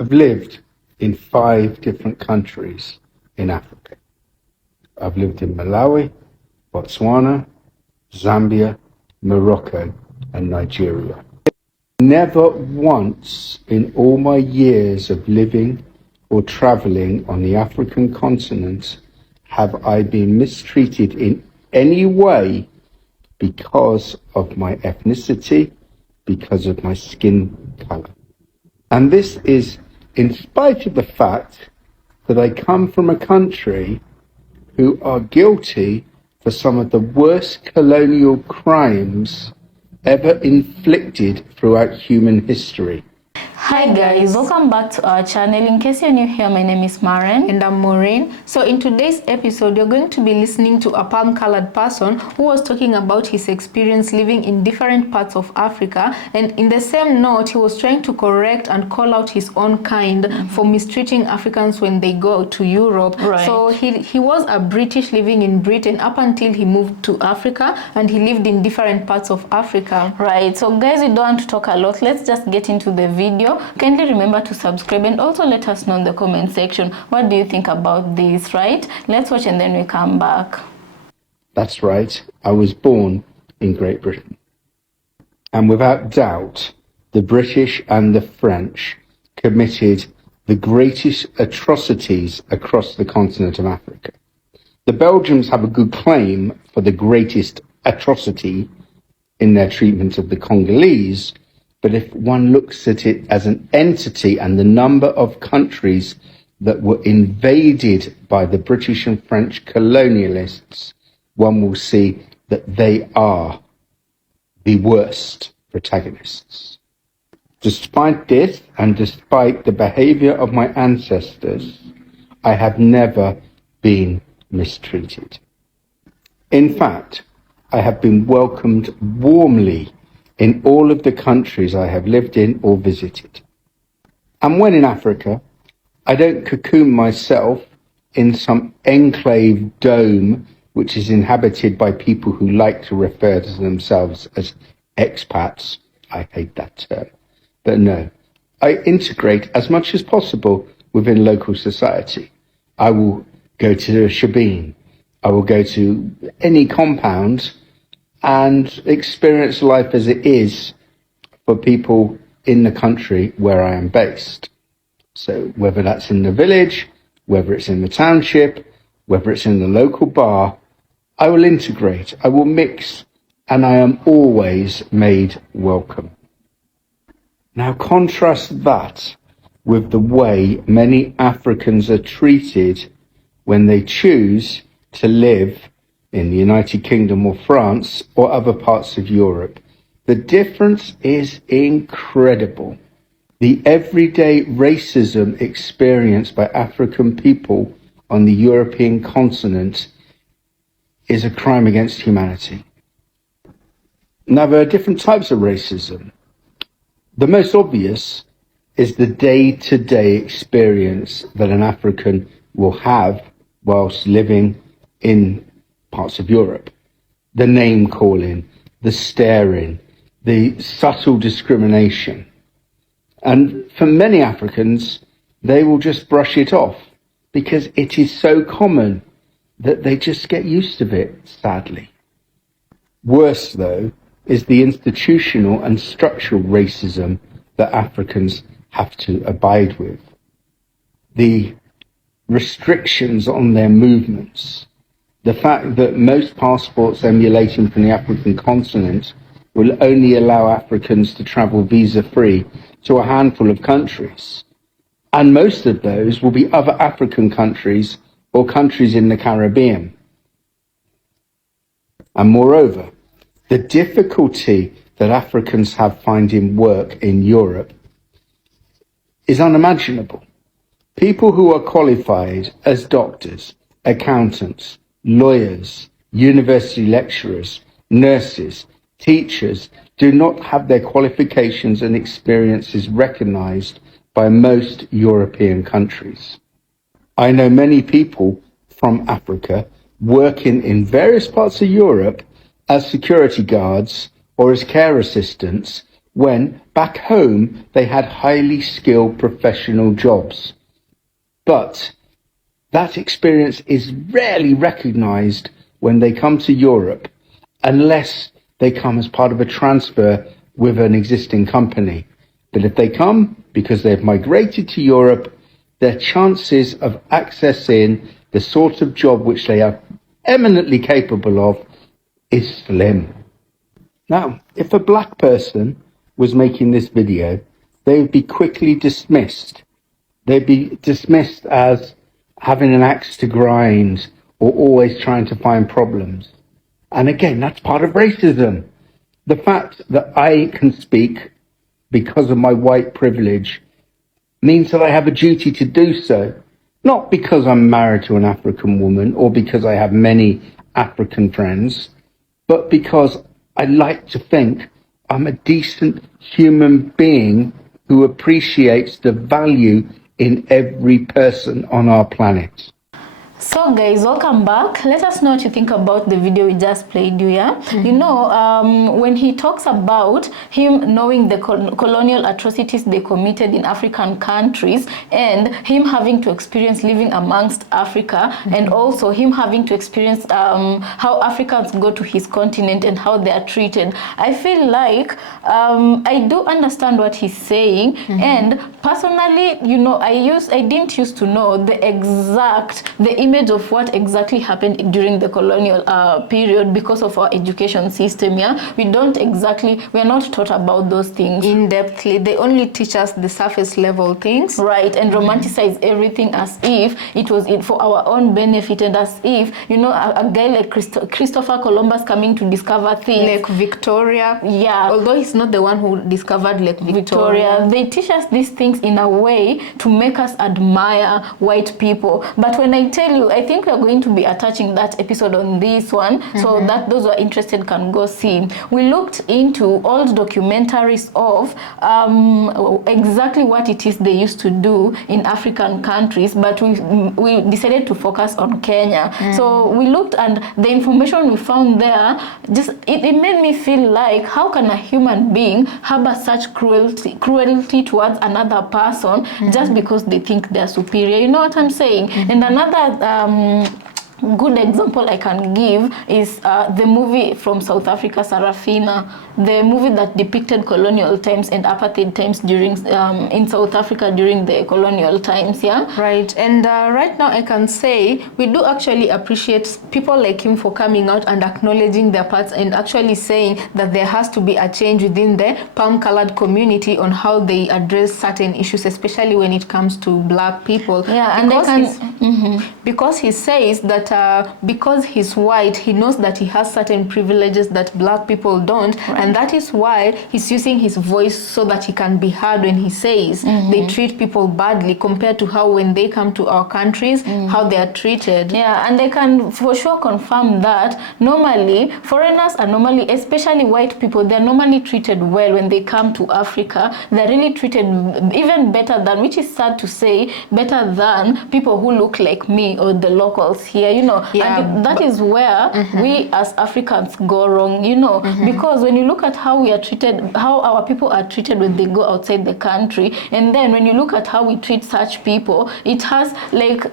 I've lived in 5 different countries in Africa. I've lived in Malawi, Botswana, Zambia, Morocco, and Nigeria. Never once in all my years of living or traveling on the African continent have I been mistreated in any way because of my ethnicity, because of my skin color. And this is in spite of the fact that I come from a country who are guilty for some of the worst colonial crimes ever inflicted throughout human history. Hi guys, welcome back to our channel. In case you're new here, my name is Maren and I'm Maureen. So in today's episode, you're going to be listening to a palm-colored person who was talking about his experience living in different parts of Africa, and in the same note, he was trying to correct and call out his own kind for mistreating Africans when they go to Europe. Right. So he was a British living in Britain up until he moved to Africa, and he lived in different parts of Africa. Right, so guys, we don't want to talk a lot. Let's just get into the video. Kindly remember to subscribe and also let us know in the comment section, what do you think about this, right? Let's watch and then we come back. That's right. I was born in Great Britain. And without doubt, the British and the French committed the greatest atrocities across the continent of Africa. The Belgians have a good claim for the greatest atrocity in their treatment of the Congolese, but if one looks at it as an entity and the number of countries that were invaded by the British and French colonialists, one will see that they are the worst protagonists. Despite this, and despite the behavior of my ancestors, I have never been mistreated. In fact, I have been welcomed warmly in all of the countries I have lived in or visited. And when in Africa, I don't cocoon myself in some enclave dome which is inhabited by people who like to refer to themselves as expats. I hate that term. But no, I integrate as much as possible within local society. I will go to a shebeen. I will go to any compound and experience life as it is for people in the country where I am based. So whether that's in the village, whether it's in the township, whether it's in the local bar, I will integrate, I will mix, and I am always made welcome. Now contrast that with the way many Africans are treated when they choose to live in the United Kingdom or France or other parts of Europe. The difference is incredible. The everyday racism experienced by African people on the European continent is a crime against humanity. Now, there are different types of racism. The most obvious is the day-to-day experience that an African will have whilst living in parts of Europe. The name calling, the staring, the subtle discrimination. And for many Africans, they will just brush it off because it is so common that they just get used to it, sadly. Worse, though, is the institutional and structural racism that Africans have to abide with. The restrictions on their movements. The fact that most passports emulating from the African continent will only allow Africans to travel visa-free to a handful of countries. And most of those will be other African countries or countries in the Caribbean. And moreover, the difficulty that Africans have finding work in Europe is unimaginable. People who are qualified as doctors, accountants, lawyers, university lecturers, nurses, teachers do not have their qualifications and experiences recognized by most European countries. I know many people from Africa working in various parts of Europe as security guards or as care assistants when back home they had highly skilled professional jobs. But that experience is rarely recognized when they come to Europe, unless they come as part of a transfer with an existing company. But if they come because they've migrated to Europe, their chances of accessing the sort of job which they are eminently capable of is slim. Now, if a black person was making this video, they would be quickly dismissed. They'd be dismissed as having an axe to grind or always trying to find problems. And again, that's part of racism. The fact that I can speak because of my white privilege means that I have a duty to do so. Not because I'm married to an African woman or because I have many African friends, but because I like to think I'm a decent human being who appreciates the value in every person on our planet. So guys, welcome back. Let us know what you think about the video we just played you, yeah? You know, when he talks about him knowing the colonial atrocities they committed in African countries and him having to experience living amongst Africa and also him having to experience how Africans go to his continent and how they are treated, I feel like I do understand what he's saying, and personally, you know, I didn't used to know the image of what exactly happened during the colonial period because of our education system. Yeah, we are not taught about those things in depthly. They only teach us the surface level things, right? And romanticize everything as if it was for our own benefit, and as if, you know, a guy like Christopher Columbus coming to discover things, Lake Victoria. Yeah, although he's not the one who discovered Lake Victoria. They teach us these things in a way to make us admire white people. But when I tell you, I think we're going to be attaching that episode on this one, so that those who are interested can go see. We looked into old documentaries of exactly what it is they used to do in African countries, but we decided to focus on Kenya. So we looked, and the information we found there, just it made me feel like, how can a human being harbor such cruelty towards another person just because they think they're superior? You know what I'm saying? And another good example I can give is the movie from South Africa, Sarafina, the movie that depicted colonial times and apartheid times during in South Africa during the colonial times. Yeah, right. And right now I can say we do actually appreciate people like him for coming out and acknowledging their parts and actually saying that there has to be a change within the palm-colored community on how they address certain issues, especially when it comes to black people. Yeah, and because he says that because he's white, he knows that he has certain privileges that black people don't, and that is why he's using his voice so that he can be heard when he says they treat people badly compared to how when they come to our countries, how they are treated. Yeah, and they can for sure confirm that normally foreigners are normally, especially white people, they're normally treated well when they come to Africa. They're really treated even better than, which is sad to say, better than people who look like me or the locals here, you know. And that is where we as Africans go wrong, you know, because when you look at how we are treated, how our people are treated when they go outside the country, and then when you look at how we treat such people, it has, like,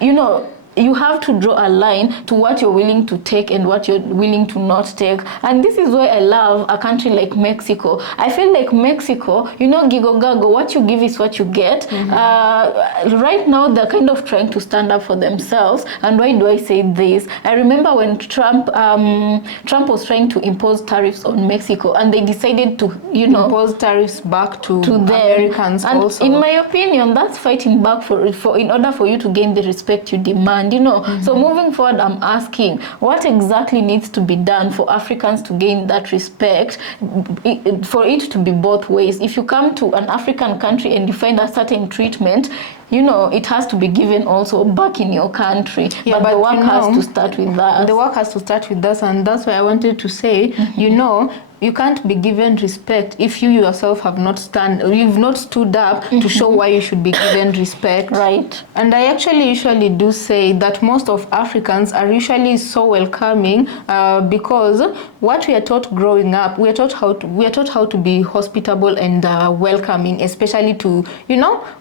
you know, you have to draw a line to what you're willing to take and what you're willing to not take. And this is why I love a country like Mexico. I feel like Mexico, you know, gigo gago, what you give is what you get. Right now they're kind of trying to stand up for themselves. And why do I say this? I remember when Trump was trying to impose tariffs on Mexico, and they decided to, you know, impose tariffs back to them. Americans. And also, in my opinion, that's fighting back for in order for you to gain the respect you demand, you know. So moving forward, I'm asking, what exactly needs to be done for Africans to gain that respect, for it to be both ways? If you come to an African country and you find a certain treatment, you know, it has to be given also back in your country. But the work has to start with that. The work has to start with us, and that's why I wanted to say, you know, you can't be given respect if you yourself have not you've not stood up to show why you should be given respect. Right. And I actually usually do say that most of Africans are usually so welcoming because what we are taught growing up, we are taught how to be hospitable and welcoming, especially to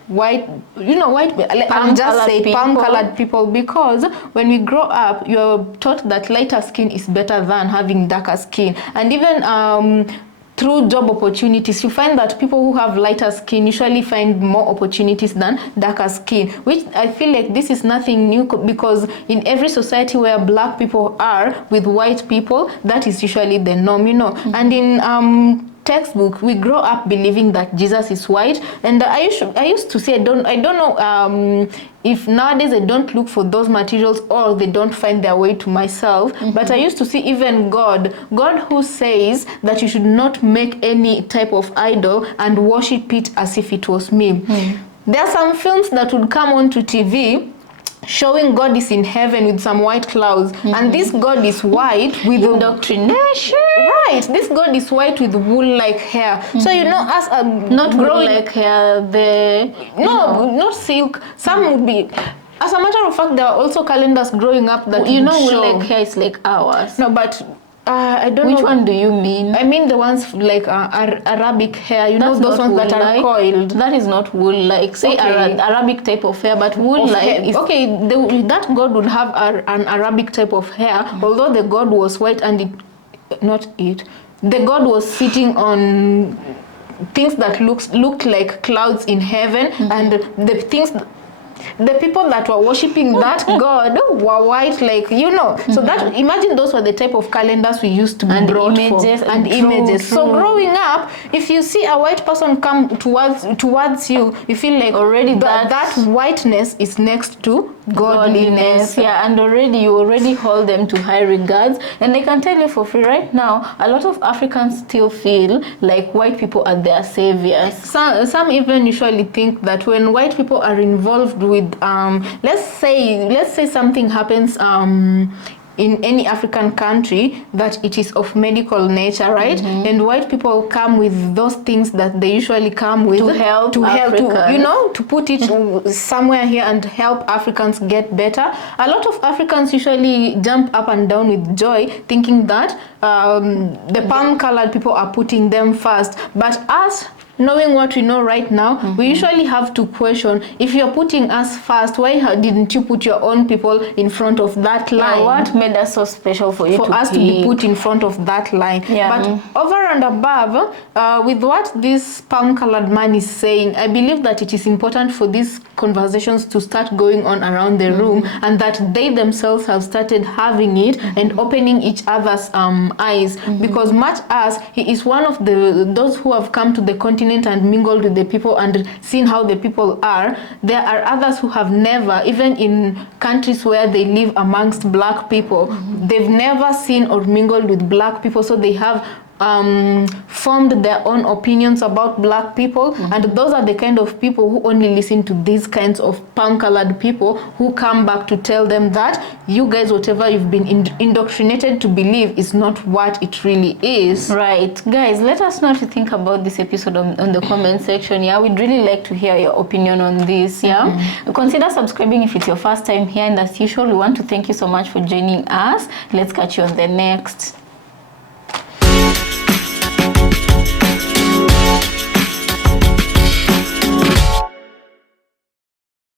white palm-colored people, because when we grow up, you're taught that lighter skin is better than having darker skin. And even through job opportunities, you find that people who have lighter skin usually find more opportunities than darker skin, which I feel like this is nothing new, because in every society where black people are with white people, that is usually the norm, And in textbook, we grow up believing that Jesus is white, and I used to say, I don't know if nowadays I don't look for those materials or they don't find their way to myself, but I used to see even God who says that you should not make any type of idol and worship it as if it was me. There are some films that would come onto TV showing God is in heaven with some white clouds, and this God is white with indoctrination. Right, this God is white with wool-like hair. So as not wool-like hair, not silk. Some would be. As a matter of fact, there are also calendars growing up that wool-like hair is like ours. No, but I don't know. Which one do you mean? I mean the ones like Arabic hair, That's those ones that are coiled. That is not wool-like. Say Arabic type of hair, but wool-like is... Okay, that God would have an Arabic type of hair, although the God was white and the God was sitting on things that looked like clouds in heaven, and the people that were worshipping that God were white, So that, imagine those were the type of calendars we used to be brought images for. And images. True. So growing up, if you see a white person come towards you, you feel like already that whiteness is next to godliness. Yeah, and you hold them to high regards. And I can tell you for free right now, a lot of Africans still feel like white people are their saviors. Some even usually think that when white people are involved with let's say something happens in any African country, that it is of medical nature, right? And white people come with those things that they usually come with to help to put it somewhere here and help Africans get better. A lot of Africans usually jump up and down with joy, thinking that the palm-colored people are putting them first. But us, knowing what we know right now, we usually have to question, if you're putting us first, why didn't you put your own people in front of that line? What made us so special for us to be put in front of that line? Yeah. But over and above, with what this palm-colored man is saying, I believe that it is important for these conversations to start going on around the room, and that they themselves have started having it and opening each other's eyes, because much as he is one of those who have come to the continent and mingled with the people and seen how the people are, there are others who have never, even in countries where they live amongst black people, they've never seen or mingled with black people, so they have formed their own opinions about black people, and those are the kind of people who only listen to these kinds of palm-colored people who come back to tell them that you guys, whatever you've been indoctrinated to believe, is not what it really is. Right, guys, let us know what you think about this episode on the comment section. Yeah, we'd really like to hear your opinion on this. Yeah, consider subscribing if it's your first time here, and as usual, we want to thank you so much for joining us. Let's catch you on the next.